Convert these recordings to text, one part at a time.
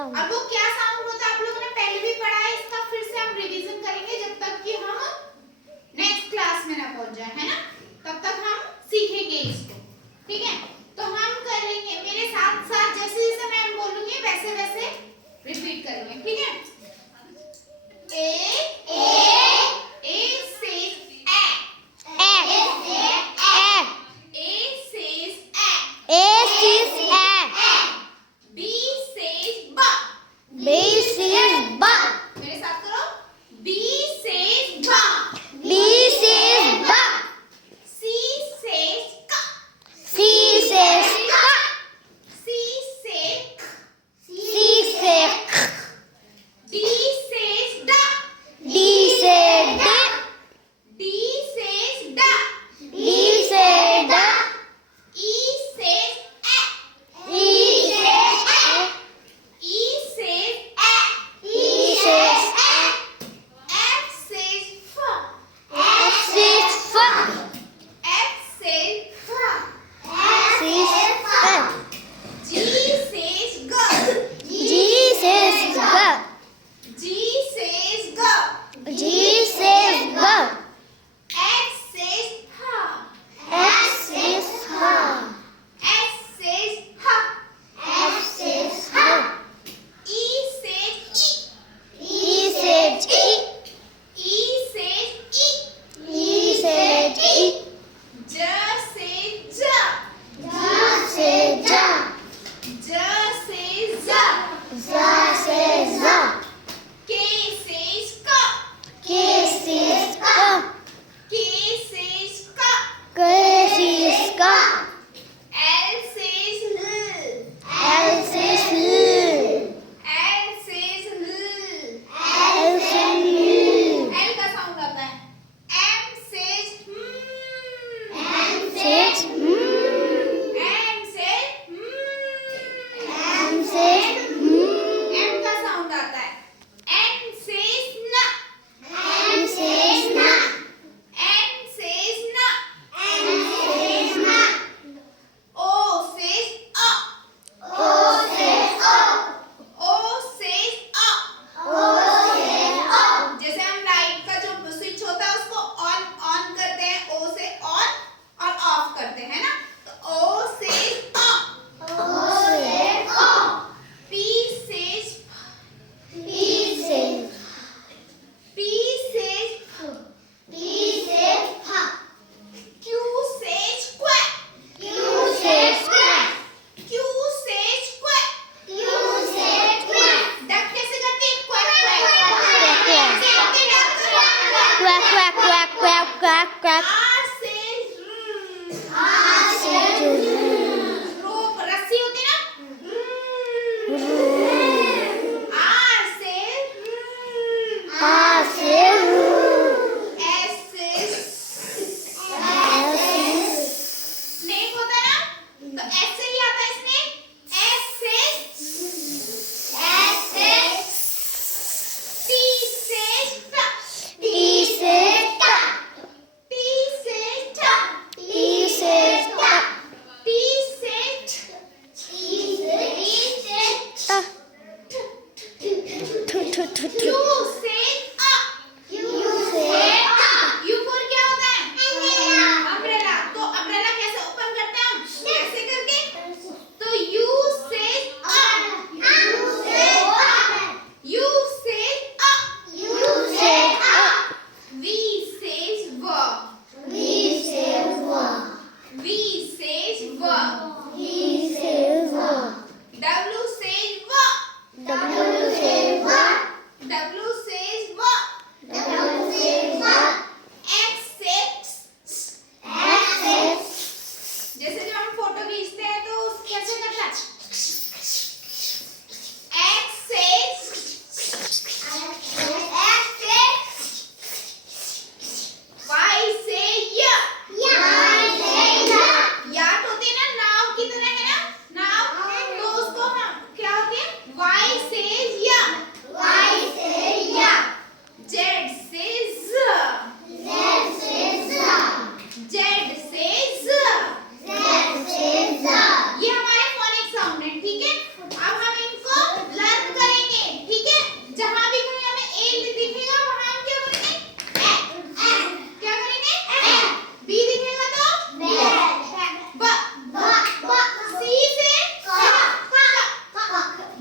अब वो क्या साउंड होता है आप लोगों ने पहले भी पढ़ा है, इसका फिर से हम रिवीजन करेंगे जब तक कि हम नेक्स्ट क्लास में ना पहुंच जाए, है ना, तब तक हम सीखेंगे इसको, ठीक है। तो हम करेंगे मेरे साथ साथ, जैसे जैसे मैं बोलूंगी वैसे वैसे रिपीट करेंगे, ठीक है।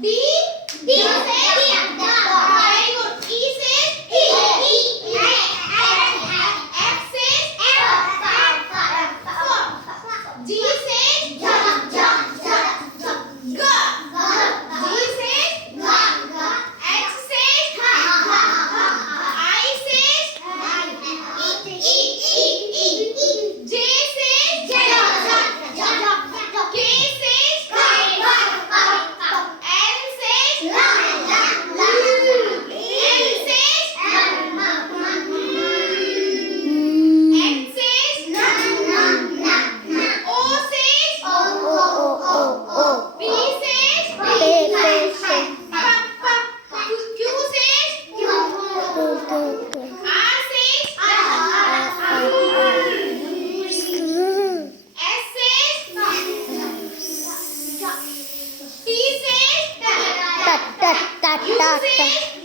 D. D says very good. E says F says G says G. G says H says I says J says K says L says N says O says P says Q says R says S says T says U says